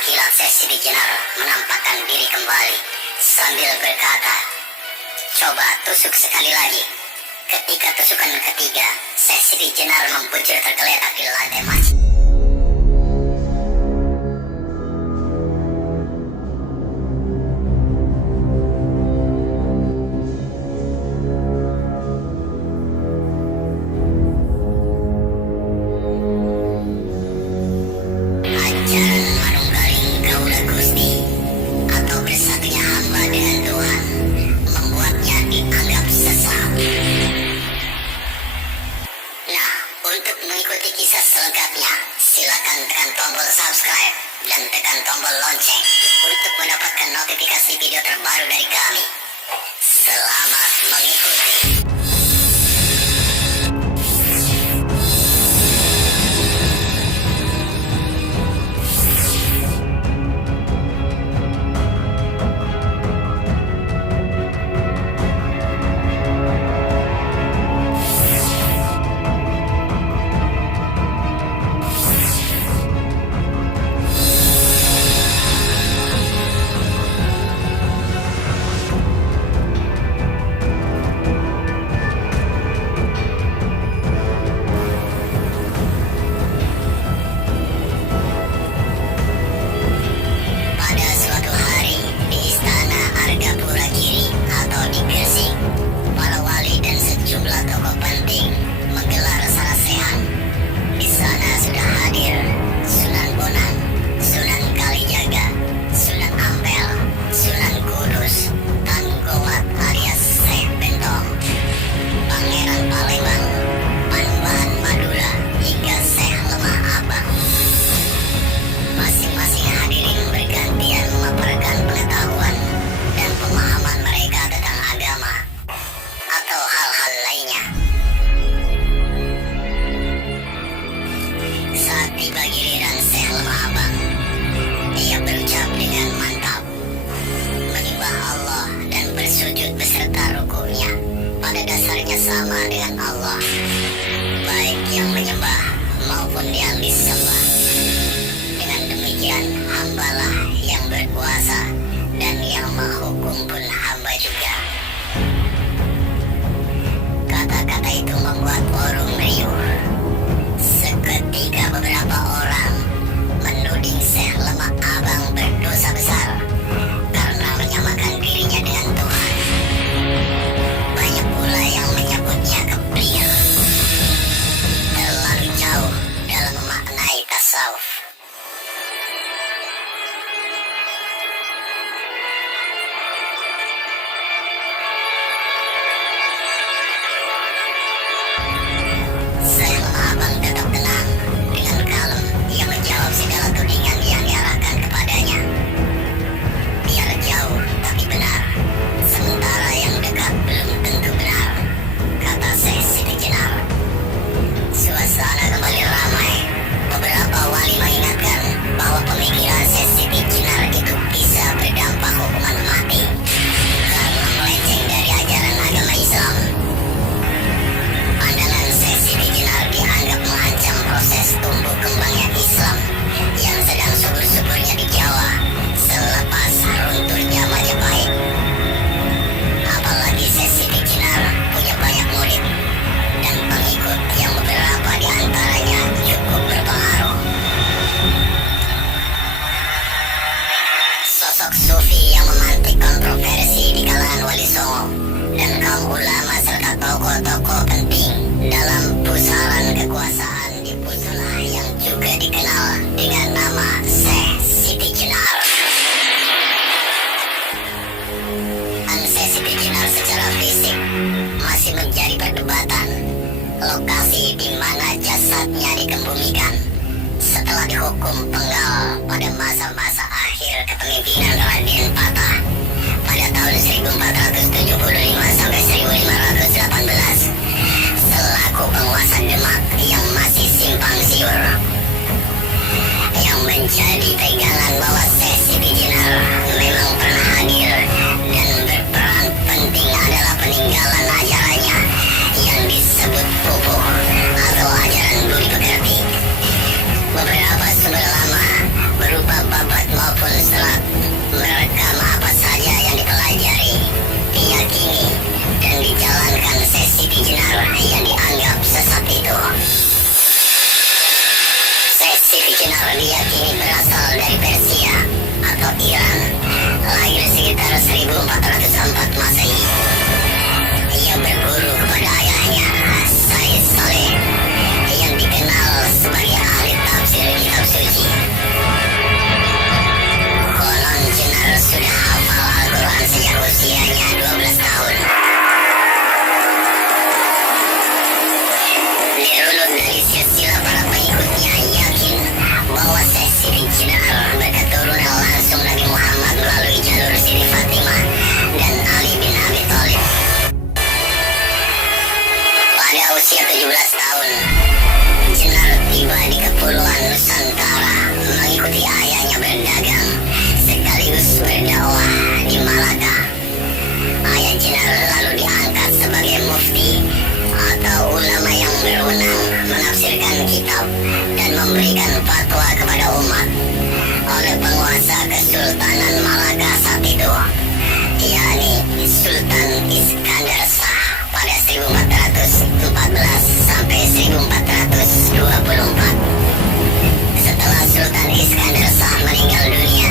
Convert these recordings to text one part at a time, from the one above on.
Kilat Sesi Jenar menampakkan diri kembali sambil berkata, "Coba tusuk sekali lagi." Ketika tusukan ketiga, Sesi Jenar membujur tergeletak di lantai masjid. Ajaran manunggaling Gaula Gusti atau bersatunya hamba dengan Tuhan membuatnya dianggap sesat. Nah, untuk mengikuti kisah selengkapnya, silakan tekan tombol subscribe dan tekan tombol lonceng untuk mendapatkan notifikasi video terbaru dari kami. Selamat mengikuti. Pada dasarnya sama dengan Allah, baik yang menyembah maupun yang disembah. Dengan demikian, hambalah yang berkuasa dan yang menghukum pun hamba juga. Kata-kata itu membuat Orung riuh. Seketika beberapa orang menuding Syekh Lemah Abang berdosa besar karena menyamakan dirinya dengan Tuhan. Banyak pula yang menyebutnya kebir, terlalu jauh dalam memaknai tasawuf. Syekh Lemah Abang tetap tenang. Dengan kalem, ia menjawab segala tudingan yang diarahkan kepadanya. Biar jauh tapi benar, sementara yang dekat belum tentu benar, kata Syekh Siti Jenar. Suasana kembali ramai. Beberapa wali mengingatkan bahwa pemikiran Syekh Siti Jenar itu bisa berdampak hukuman mati karena melenceng dari ajaran agama Islam. Pandangan Syekh Siti Jenar dianggap mengancam proses tumbuh kembangnya Islam yang sedang subur-suburnya di Jawa selepas runtuhnya Majapahit. Apalagi Syekh Siti Jenar punya banyak murid dan pengikut yang beberapa di antaranya cukup berpengaruh. Sosok sufi yang memantik kontroversi di kalangan Wali Songo dan kaum ulama serta tokoh-tokoh penting dalam pusaran kekuasaan di Pusula yang juga dikenal dengan nama Syekh Siti Jenar. Syekh Siti Jenar secara fisik masih menjadi perdebatan. Lokasi di mana jasadnya dikebumikan setelah dihukum penggal pada masa-masa akhir kepemimpinan Raden Patah pada tahun 1475 sampai 1518 selaku penguasa Demak yang masih simpang siur. Yang menjadi pegangan bahwa Syekh Siti Jenar memang pernah hadir dan berperan penting adalah peninggalan ajarannya yang disebut pupuh atau ajaran budi pekerti. Beberapa sumber lama berupa babat yang dianggap sesat itu. Sesi Vigener diyakini berasal dari Persia atau Iran, lahir sekitar 1404 Masehi. Ia berguru kepada ayahnya, Said Saleh, yang dikenal sebagai ahli tafsir kitab suci. Konon Jenar sudah hafal Al-Quran sejak usianya 12 tahun. Dirunut dari silsilah para pengikutnya yakin bahwa Sesi Jenar berketurunan langsung Nabi Muhammad melalui jalur Siti Fatimah dan Ali bin Abi Thalib. Pada usia 17 tahun, Jenar tiba di Kepulauan Nusantara mengikuti ayahnya berdagang sekaligus berdakwah di Malaka. Ayah Jenar lalu diangkat sebagai mufti atau ulama yang berwenang menafsirkan kitab dan memberikan fatwa kepada umat oleh penguasa Kesultanan Malaka saat itu, yakni Sultan Iskandar Shah pada 1414 sampai 1424. Setelah Sultan Iskandar Shah meninggal dunia,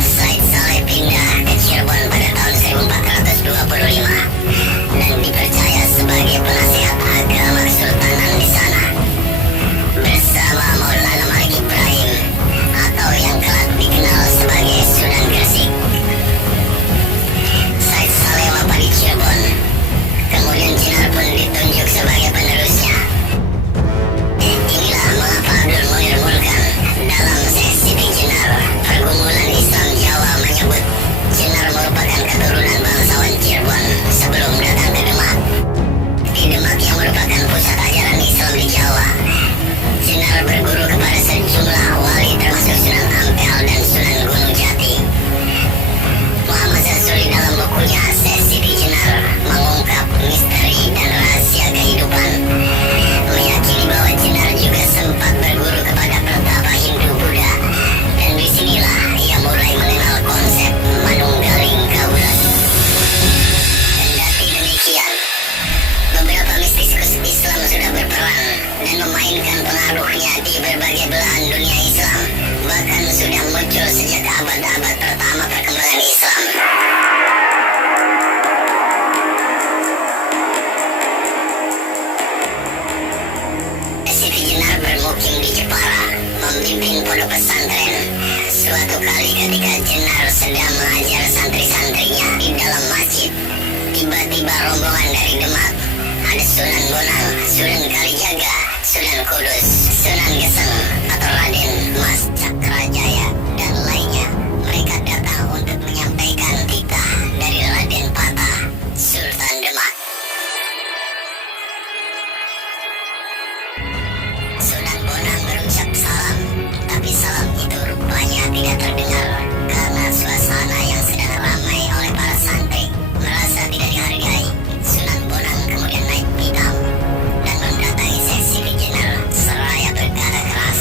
Said Saleh pindah ke Cirebon pada tahun 1425 dan dipercaya sebagai penasihat agama kesultanan di sana bersama Maulana Malik Ibrahim atau yang kelak dikenal sebagai Sunan Gresik. Said Saleh wafat di Cirebon, kemudian Jenar pun ditunjuk sebagai penerusnya. Inilah mengapa Abdul Munir Mulkan dalam sesi Jenar pergumulan Islam Jawa menyebut Jenar merupakan keturunan bangsawan Cirebon sebelum datang ke Demak. Di Demak yang merupakan pusat ajaran Islam di Jawa, Jenar berguru kepada sejumlah wali termasuk Sunan Ampel dan Sunan Gunung Jati. Muhammad Zasuli dalam bukunya Sesi Jenar mengungkap misteri dan rahasia kehidupan, meyakini bahwa Jenar juga sempat berguru kepada pertapa Hindu Buddha, dan disinilah ia mulai mengenal konsep Manunggaling Kawula. Kendati demikian, beberapa mistikus Islam sudah berperan dan memainkan pengaruhnya di berbagai belahan dunia Islam, bahkan sudah muncul sejak abad-abad pertama perkembangan Islam. Siti Jenar bermukim di Jepara, membimbing pondok pesantren. Suatu kali ketika Jenar sedang mengajar santri-santrinya di dalam masjid, tiba-tiba rombongan dari Demak, ada Sunan Bonang, Sunan Kalijaga, Sunan Kudus, Sunan Geseng atau Raden Mas Cakrajaya dan lainnya. Mereka datang untuk menyampaikan titah dari Raden Patah, Sultan Demak. Sunan Bonang berucap salam, tapi salam itu rupanya tidak terdengar karena suasana yang sedang ramai oleh para santri. Merasa tidak dihargai, Sunan Bonang kemudian naik pitam dan mendatangi Sesi Jenar seraya berkata keras,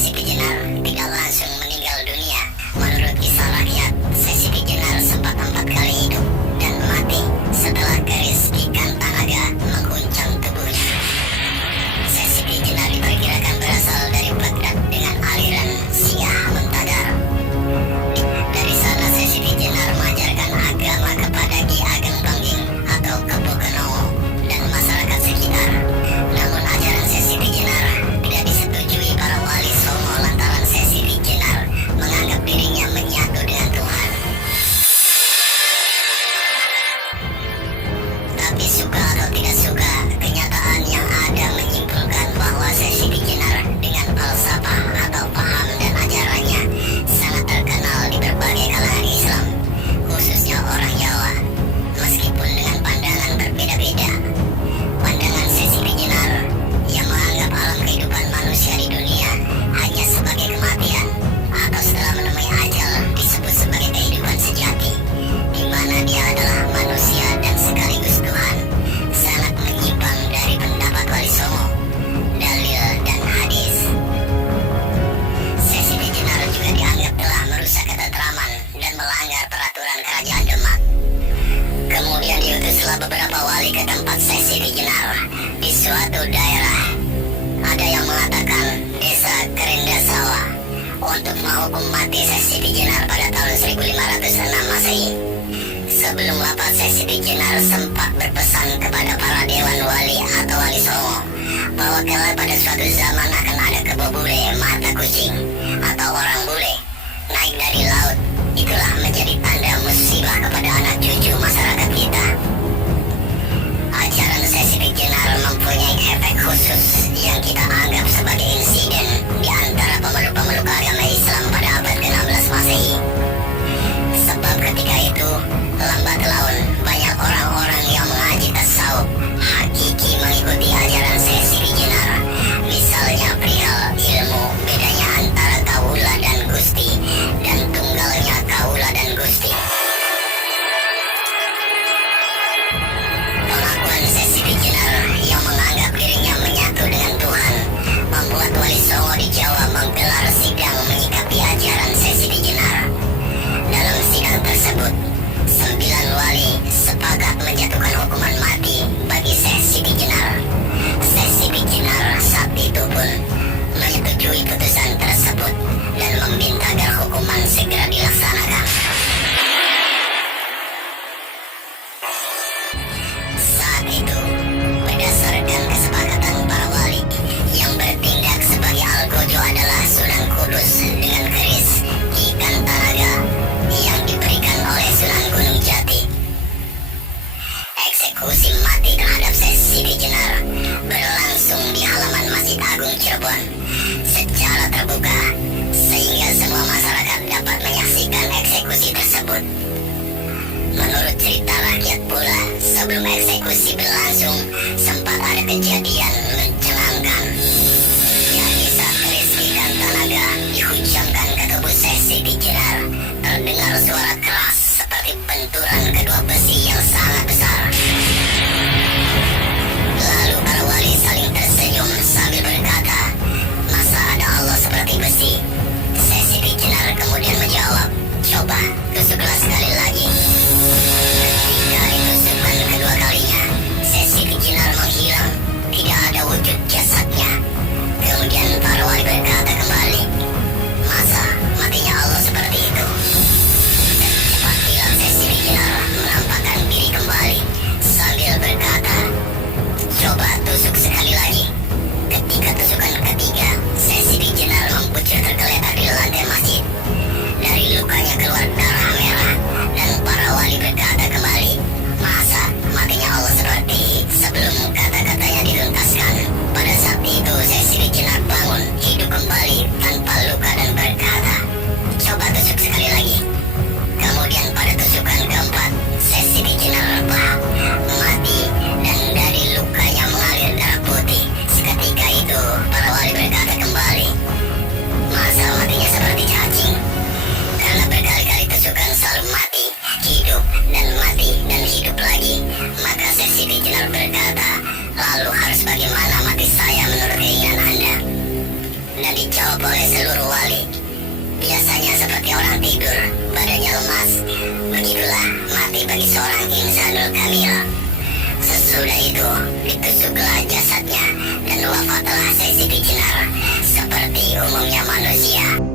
Sesi Jenar tidak langsung meninggal dunia. Menurut kisah rakyat, Sesi Jenar sempat 4 kali hidup dan mati setelah keris ikan tanaga mengguncang tubuhnya. Sesi Jenar diperkirakan berasal dari Baghdad dengan aliran Syiah Muntagar. Dari sana Sesi Jenar mengajarkan agama kepada Ki Ageng Dongging atau Kepo Kenowo dan masyarakat sekitar. Namun ajaran Sesi Jenar tidak disetujui para wali Songo lantaran Sesi Jenar menganggap dirinya menyatu dengan Tuhan. Tapi suka atau tidak suka, kenyataan yang ada menyimpulkan bahwa Sesi Jenar dengan falsafah atau paham dan ajarannya sangat terkenal di berbagai kalangan Islam, khususnya orang Jawa. Meskipun dengan pandangan berbeda-beda, pandangan Sesi Jenar yang menganggap alam kehidupan manusia di dunia hanya sebagai kematian atau setelah menemui ajal disebut sebagai kehidupan sejati, di mana dia adalah manusia dan sekaligus Tuhan, sangat menyimpang dari pendapat wali Songo, dalil dan hadis. Sesi Jenar juga dianggap telah merusak ketentraman dan melanggar peraturan kerajaan Demak. Kemudian diutuslah beberapa wali ke tempat Sesi Jenar di suatu daerah. Ada yang mengatakan desa Kerendasawa untuk menghukum mati Sesi Jenar pada tahun 1506 Masehi. Sebelum wafat, Sesi Jenar sempat berpesan kepada para dewan wali atau wali Songo bahwa kelak pada suatu zaman akan ada kebo bule mata kucing atau orang bule naik dari laut. Itulah menjadi tanda musibah kepada anak cucu masyarakat kita. Ajaran Sesi Jenar mempunyai efek khusus yang kita anggap sebagai insiden di antara pemeluk-pemeluk agama Islam pada abad ke-16 Masehi. Sebab ketika itu, lambat laun banyak orang-orang yang mengaji tasawuf hakiki mengikuti ajaran Sesi Jenar. Misalnya perihal ilmu, bedanya antara kaula dan gusti, dan tunggalnya kaula dan gusti. Pengakuan Sesi Jenar yang menganggap dirinya menyatu dengan Tuhan membuat wali Songo di Jawa menggelar sidang menyikapi ajaran Sesi Jenar. Dalam sidang tersebut, 9 wali sepakat menjatuhkan hukuman mati bagi Sesi Jenar. Sesi Jenar saat itu pun menyetujui putusan tersebut dan meminta agar hukuman segera dilaksanakan. Saat itu, berdasarkan kesepakatan para wali, yang bertindak sebagai algojo adalah Sunan Kudus dengan keris ikan tanaga yang diberikan oleh Sunan Gunung Jati. Eksekusi mati terhadap Sesi Jenar berlangsung di halaman Masjid Agung Cirebon secara terbuka, sehingga semua masyarakat dapat menyaksikan eksekusi tersebut. Menurut cerita rakyat pula, sebelum eksekusi berlangsung, sempat ada kejadian mencengangkan, yakni saat keris ikan tanaga dihujamkan ke tubuh Sesi Jenar, terdengar suara keras seperti benturan kedua besi yang sangat besar. Lalu para wali saling tersenyum sambil berkata, "Masa ada Allah seperti besi?" Sesi Jenar kemudian menjawab, "Coba tusuklah sekali lagi." Ketika ditusukkan kedua kalinya, Sesi Jenar menghilang. Tidak tidur, badannya lemas. Begitulah mati bagi seorang insanul kamil. Sesudah itu, ditusuklah jasadnya dan wafatlah Sesi Jenar seperti umumnya manusia.